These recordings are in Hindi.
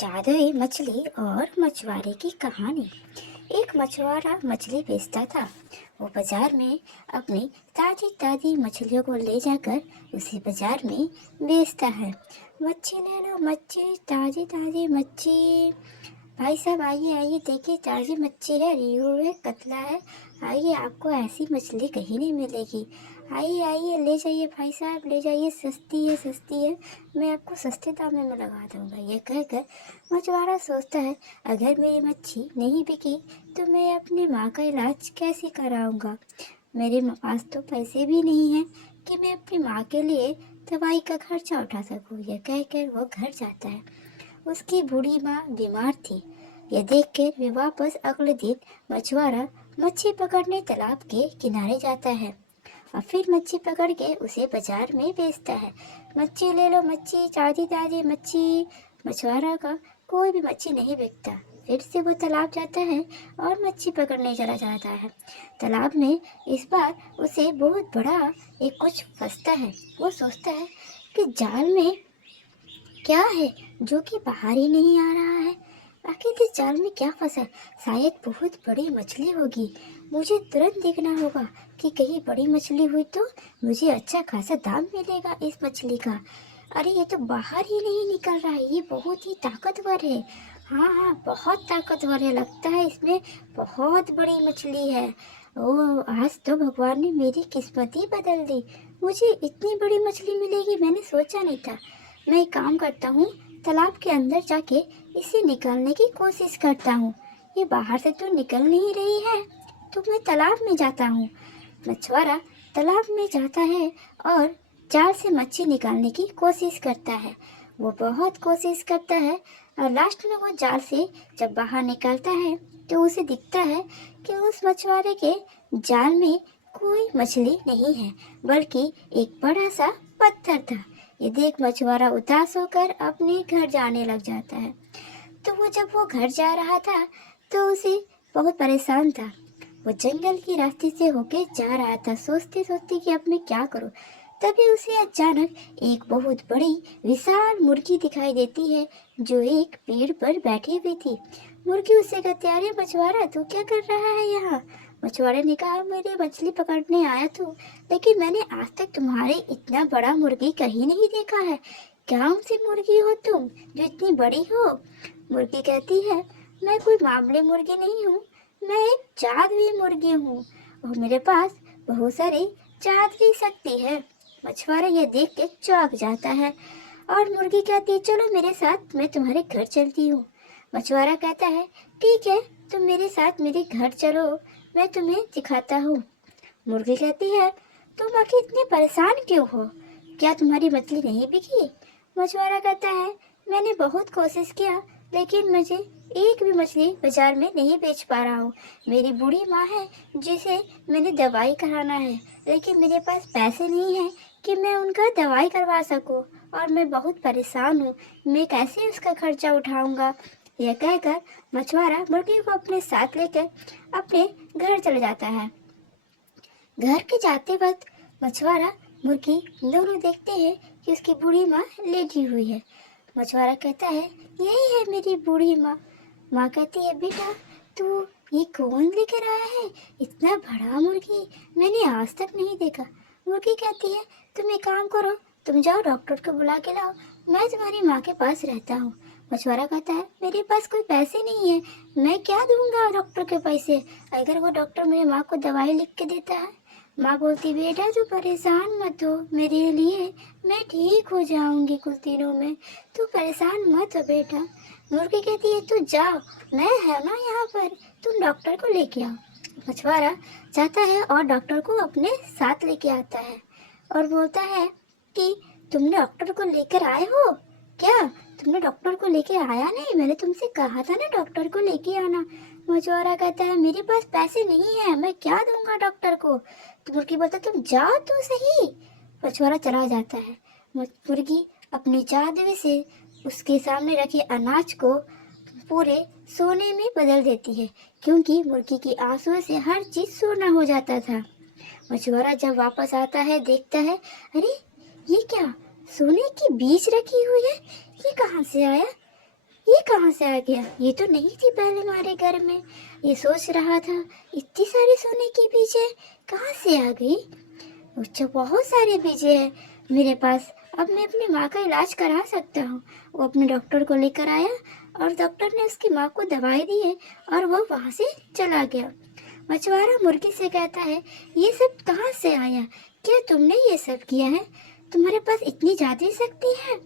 जादुई मछली और मछुआरे की कहानी। एक मछुआरा मछली बेचता था। वो बाजार में अपनी ताजी ताजी मछलियों को ले जाकर उसी बाजार में बेचता है। मच्छी ले लो मच्छी, ताजी ताजी मच्छी। भाई साहब आइए आइए, देखिए ताजी मच्छी है, रेहू है, कतला है। आइए, आपको ऐसी मछली कहीं नहीं मिलेगी। आइए आइए, ले जाइए भाई साहब, ले जाइए, सस्ती है सस्ती है, मैं आपको सस्ते दामों में लगा दूंगा। ये कहकर मछुआरा सोचता है, अगर मेरी मच्छी नहीं बिकी तो मैं अपनी माँ का इलाज कैसे कराऊंगा। मेरे पास तो पैसे भी नहीं हैं कि मैं अपनी माँ के लिए दवाई का खर्चा उठा सकूँ। यह कहकर वो घर जाता है। उसकी बूढ़ी माँ बीमार थी। यह देखकर वे वापस अगले दिन मछुआरा मच्छी पकड़ने तालाब के किनारे जाता है और फिर मच्छी पकड़ के उसे बाजार में बेचता है। मच्छी ले लो मच्छी, ताजी ताजी मच्छी। मछुआरा का कोई भी मच्छी नहीं बिकता। फिर से वो तालाब जाता है और मच्छी पकड़ने चला जाता है। तालाब में इस बार उसे बहुत बड़ा एक कुछ फंसता है। वो सोचता है कि जाल में क्या है जो कि बाहर ही नहीं आ रहा है। आखिर इस जाल में क्या फंसा है? शायद बहुत बड़ी मछली होगी। मुझे तुरंत देखना होगा कि कहीं बड़ी मछली हुई तो मुझे अच्छा खासा दाम मिलेगा इस मछली का। अरे ये तो बाहर ही नहीं निकल रहा है, ये बहुत ही ताकतवर है। हाँ हाँ, बहुत ताकतवर है, लगता है इसमें बहुत बड़ी मछली है। ओह, आज तो भगवान ने मेरी किस्मत ही बदल दी। मुझे इतनी बड़ी मछली मिलेगी मैंने सोचा नहीं था। मैं एक काम करता हूँ, तालाब के अंदर जाके इसे निकालने की कोशिश करता हूँ। ये बाहर से तो निकल नहीं रही है, तो मैं तालाब में जाता हूँ। मछुआरा तालाब में जाता है और जाल से मच्छी निकालने की कोशिश करता है। वो बहुत कोशिश करता है और लास्ट में वो जाल से जब बाहर निकलता है तो उसे दिखता है कि उस मछुआरे के जाल में कोई मछली नहीं है, बल्कि एक बड़ा सा पत्थर था। ये देख मछुआरा उदास होकर अपने घर जाने लग जाता है। तो जब वो घर जा रहा था तो उसे बहुत परेशान था। वो जंगल के रास्ते से होके जा रहा था, सोचते सोचते कि अब मैं क्या करूं। तभी उसे अचानक एक बहुत बड़ी विशाल मुर्गी दिखाई देती है जो एक पेड़ पर बैठी हुई थी। मुर्गी उसे कहती है, अरे मछुआरा, तू क्या कर रहा है यहाँ? मछुआरे ने कहा, मेरी मछली पकड़ने आया तू, लेकिन मैंने आज तक तुम्हारे इतना बड़ा मुर्गी कहीं नहीं देखा है। कौन सी मुर्गी हो तुम जो इतनी बड़ी हो? मुर्गी कहती है, मैं कोई मामूली मुर्गी नहीं हूँ, मैं एक जादुई मुर्गी हूँ और मेरे पास बहुत सारी जादुई शक्ति है। मछुआरा यह देख के चौंक जाता है और मुर्गी कहती है, चलो मेरे साथ, मैं तुम्हारे घर चलती हूँ। मछुआरा कहता है, ठीक है, तुम मेरे साथ मेरे घर चलो, मैं तुम्हें दिखाता हूँ। मुर्गी कहती है, तुम आखिर इतने परेशान क्यों हो? क्या तुम्हारी मछली नहीं बिकी? मछुआरा कहता है, मैंने बहुत कोशिश किया, लेकिन मुझे एक भी मछली बाजार में नहीं बेच पा रहा हूँ। मेरी बूढ़ी माँ है जिसे मैंने दवाई कराना है, लेकिन मेरे पास पैसे नहीं हैं कि मैं उनका दवाई करवा सकूँ और मैं बहुत परेशान हूँ। मैं कैसे उसका खर्चा उठाऊंगा? यह कहकर मछुआरा मुर्गी को अपने साथ लेकर अपने घर चले जाता है। घर के जाते वक्त मछुआरा मुर्गी दोनों देखते हैं कि उसकी बूढ़ी माँ लेटी हुई है। मछुआरा कहता है, यही है मेरी बूढ़ी माँ। माँ कहती है, बेटा तू ये कौन लेकर आया है? इतना बड़ा मुर्गी मैंने आज तक नहीं देखा। मुर्गी कहती है, तुम एक काम करो, तुम जाओ डॉक्टर को बुला के लाओ, मैं तुम्हारी माँ के पास रहता हूँ। मछुआरा कहता है, मेरे पास कोई पैसे नहीं है, मैं क्या दूंगा डॉक्टर के पैसे, अगर वो डॉक्टर मेरी माँ को दवाई लिख के देता है। माँ बोलती, बेटा तू परेशान मत हो मेरे लिए, मैं ठीक हो जाऊंगी कुछ दिनों में, तू परेशान मत हो बेटा। मुर्गी कहती है, तू जाओ, मैं है ना यहाँ पर, तुम डॉक्टर को लेके आओ। मछुआरा जाता है और डॉक्टर को अपने साथ लेके आता है और बोलता है कि तुमने डॉक्टर को लेकर आए हो क्या? तुमने डॉक्टर को लेके आया नहीं? मैंने तुमसे कहा था ना डॉक्टर को लेके आना। मछुआरा कहता है, मेरे पास पैसे नहीं है, मैं क्या दूंगा डॉक्टर को? तो मुर्गी बोलता, तुम जाओ तो सही। मछुआरा चला जाता है। मुर्गी अपनी जादू से उसके सामने रखे अनाज को पूरे सोने में बदल देती है, क्योंकि मुर्गी की आंसुओं से हर चीज सोना हो जाता था। मछुआरा जब वापस आता है देखता है, अरे ये क्या, सोने की बीज रखी हुई है, ये कहाँ से आया? ये कहाँ से आ गया? ये तो नहीं थी पहले हमारे घर में। ये सोच रहा था, इतनी सारे सोने की बीजें कहाँ से आ गई? अच्छा, बहुत सारे बीजे हैं मेरे पास। अब मैं अपनी माँ का इलाज करा सकता हूँ। वो अपने डॉक्टर को लेकर आया और डॉक्टर ने उसकी माँ को दवाई दी है और वो वहाँ से चला गया। मछुआरा मुर्गी से कहता है, ये सब कहाँ से आया? क्या तुमने ये सब किया है? तुम्हारे पास इतनी जादुई शक्ति है?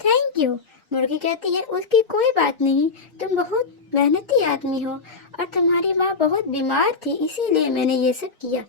Thank you. मुर्गी कहती है, उसकी कोई बात नहीं, तुम बहुत मेहनती आदमी हो और तुम्हारी माँ बहुत बीमार थी, इसीलिए मैंने ये सब किया।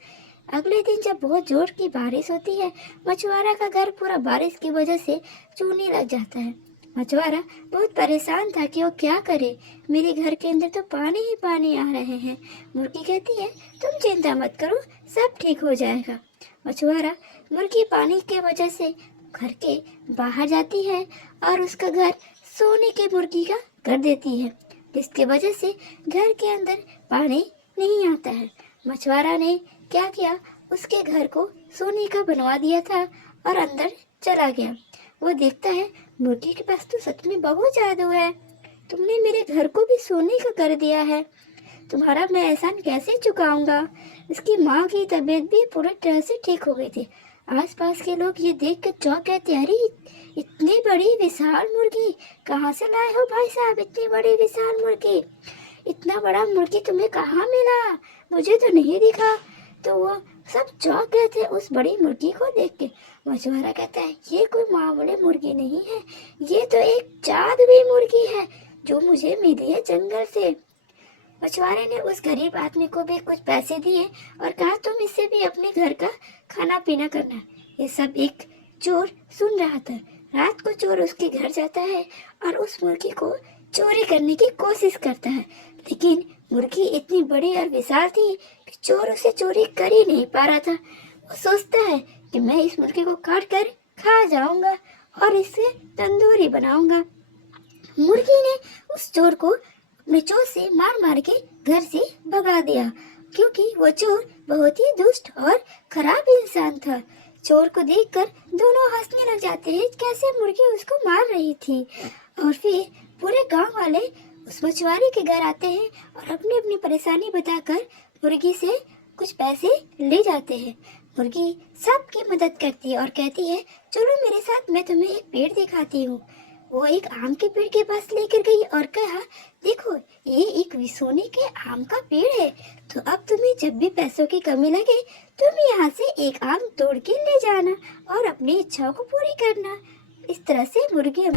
अगले दिन जब बहुत जोर की बारिश होती है, मछुआरा का घर पूरा बारिश की वजह से चूने लग जाता है। मछुआरा बहुत परेशान था कि वो क्या करे। मेरे घर के अंदर तो पानी ही पानी आ रहे हैं। मुर्गी कहती है, तुम चिंता मत करो, सब ठीक हो जाएगा। मछुआरा मुर्गी पानी के वजह से घर के बाहर जाती है और उसका घर सोने के मुर्गी का कर देती है, जिसकी वजह से घर के अंदर पानी नहीं आता है। मछुआरा ने क्या किया, उसके घर को सोने का बनवा दिया था और अंदर चला गया। वो देखता है, मुर्गी के पास तो सच में बहुत जादू है। तुमने मेरे घर को भी सोने का कर दिया है, तुम्हारा मैं एहसान कैसे चुकाऊंगा। उसकी माँ की तबीयत भी पूरी तरह से ठीक हो गई थी। आसपास के लोग ये देख कर चौंक गए थे, अरे इतनी बड़ी विशाल मुर्गी कहाँ से लाए हो भाई साहब? इतनी बड़ी विशाल मुर्गी, इतना बड़ा मुर्गी तुम्हें कहाँ मिला? मुझे तो नहीं दिखा। तो वो सब चौंक गए थे उस बड़ी मुर्गी को देख के। मछुआरा कहता है, ये कोई मामूली मुर्गी नहीं है, ये तो एक जादुई मुर्गी है जो मुझे मिली है जंगल से। मछुआरे ने उस गरीब आदमी को भी कुछ पैसे दिए और कहा, तुम इससे भी अपने घर का खाना पीना करना। ये सब एक चोर सुन रहा था। रात को चोर उसके घर जाता है और उस मुर्गी को चोरी करने की कोशिश करता है, लेकिन मुर्गी इतनी बड़ी और विशाल थी कि चोर उसे चोरी कर ही नहीं पा रहा था। वो सोचता है कि मैं इस मुर्गी को काट कर खा जाऊंगा और इससे तंदूरी बनाऊंगा। मुर्गी ने उस चोर को अपने चोंच से मार मार के घर से भगा दिया, क्योंकि वो चोर बहुत ही दुष्ट और खराब इंसान था। चोर को देखकर दोनों हंसने लग जाते हैं, कैसे मुर्गी उसको मार रही थी। और फिर पूरे गांव वाले उस मछुआरे के घर आते हैं और अपनी अपनी परेशानी बताकर मुर्गी से कुछ पैसे ले जाते हैं। मुर्गी सबकी मदद करती है और कहती है, चलो मेरे साथ, मैं तुम्हें एक पेड़ दिखाती हूँ। वो एक आम के पेड़ के पास लेकर गई और कहा, देखो ये एक सोने के आम का पेड़ है, तो अब तुम्हें जब भी पैसों की कमी लगे तुम यहाँ से एक आम तोड़ के ले जाना और अपनी इच्छाओं को पूरी करना। इस तरह से मुर्गी